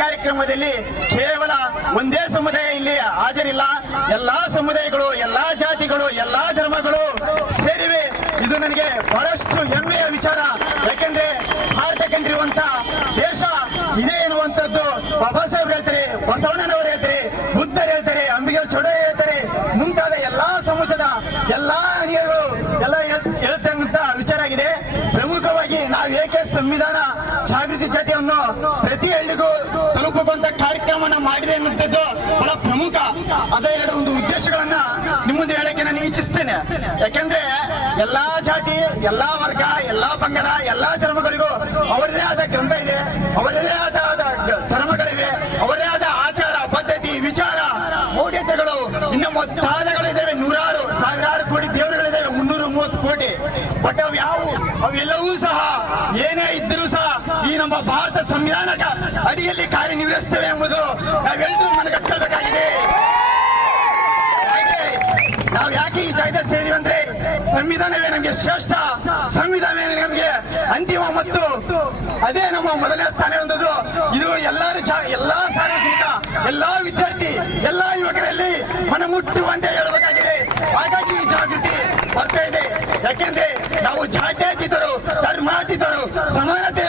ಕಾರ್ಯಕ್ರಮದಲ್ಲಿ ಕೇವಲ ಒಂದೇ ಸಮುದಾಯ ಇಲ್ಲಿ ಹಾಜರಿಲ್ಲ, ಎಲ್ಲಾ ಸಮುದಾಯಗಳು, ಎಲ್ಲಾ ಜಾತಿಗಳು, ಎಲ್ಲಾ ಧರ್ಮಗಳು ಸೇರಿವೆ. ಇದು ನನಗೆ ಬಹಳಷ್ಟು ಹೆಮ್ಮೆಯ ವಿಚಾರ. ಯಾಕೆಂದ್ರೆ ಭಾರತ ಕಂಡಿರುವಂತ ದೇಶ ಇದೆ ಎನ್ನುವಂಥದ್ದು ಬಾಬಾ ಸಾಹೇಬ್ ಹೇಳ್ತಾರೆ, ಬಸವಣ್ಣನವರು ಹೇಳ್ತಾರೆ, ಬುದ್ಧರು ಹೇಳ್ತಾರೆ, ಅಂಬಿಗರ ಚೌಡ ಹೇಳ್ತಾರೆ, ಮುಂತಾದ ಎಲ್ಲಾ ಸಮಾಜದ ಎಲ್ಲಾ ಅನಿಯಗಳು ಎಲ್ಲ ಹೇಳ್ತಕ್ಕಂತ ವಿಚಾರ ಆಗಿದೆ. ಪ್ರಮುಖವಾಗಿ ನಾವು ಏಕೆ ಸಂವಿಧಾನ ಜಾಗೃತಿ ಜಾತಿಯನ್ನು ಪ್ರತಿ ಹಳ್ಳಿಗೂ ತಲುಪುವಂತ ಕಾರ್ಯಕ್ರಮನ ಮಾಡಿದೆ ಎನ್ನುವಂಥದ್ದು ಬಹಳ ಪ್ರಮುಖ. ಅದೆರಡು ಒಂದು ಉದ್ದೇಶಗಳನ್ನ ನಿಮ್ಮ ಮುಂದೆ ಹೇಳಕ್ಕೆ ನಾನು ಇಚ್ಛಿಸ್ತೇನೆ. ಯಾಕೆಂದ್ರೆ ಎಲ್ಲಾ ಜಾತಿ, ಎಲ್ಲಾ ವರ್ಗ, ಎಲ್ಲಾ ಪಂಗಡ, ಎಲ್ಲಾ ಧರ್ಮಗಳಿಗೂ ಅವರದೇ ಆದ ಗ್ರಂಥ ಇದೆ, ಅವರದೇ ಆದ ಧರ್ಮಗಳಿವೆ, ಅವರದೇ ಆದ ಆಚಾರ ಪದ್ಧತಿ, ವಿಚಾರ, ಮೌಢ್ಯತೆಗಳು, ಇನ್ನು ಮೊತ್ತಾದಗಳು ಇದಾವೆ. ನೂರಾರು ಸಾವಿರಾರು ಕೋಟಿ ದೇವರುಗಳಿದ್ದಾವೆ, 330 ಕೋಟಿ. ಬಟ್ ಅವೆಲ್ಲವೂ ಸಹ ಏನೇ ಇದ್ದರೂ ಸಹ ಈ ನಮ್ಮ ಭಾರತ ಸಂವಿಧಾನದ ಅಡಿಯಲ್ಲಿ ಕಾರ್ಯನಿರ್ವಹಿಸ್ತೇವೆ ಎಂಬುದು ನಾವೆಲ್ಲರೂ ಮನಗಟ್ಟಬೇಕಾಗಿದೆ. ನಾವು ಯಾಕೆ ಈ ಜಾಗದ ಸೇರಿವಂದ್ರೆ ಸಂವಿಧಾನವೇ ನಮಗೆ ಶ್ರೇಷ್ಠ, ಸಂವಿಧಾನವೇ ನಮಗೆ ಅಂತಿಮ ಮತ್ತು ಅದೇ ನಮ್ಮ ಮೊದಲನೇ ಸ್ಥಾನ ಹೊಂದೋದು. ಇದು ಎಲ್ಲರೂ ಎಲ್ಲಾ ಸಾರ್ವಜನಿಕ, ಎಲ್ಲಾ ವಿದ್ಯಾರ್ಥಿ, ಎಲ್ಲಾ ಯುವಕರಲ್ಲಿ ಮನಮುಟ್ಟುವಂತೆ ಹೇಳಬೇಕಾಗಿದೆ. ಹಾಗಾಗಿ ಈ ಜಾಗೃತಿ ಬರ್ತಾ ಇದೆ. ಯಾಕೆಂದ್ರೆ ನಾವು ಜಾತ್ಯತೀತರು, ಧರ್ಮಾತೀತರು, ಸಮಾನತೆ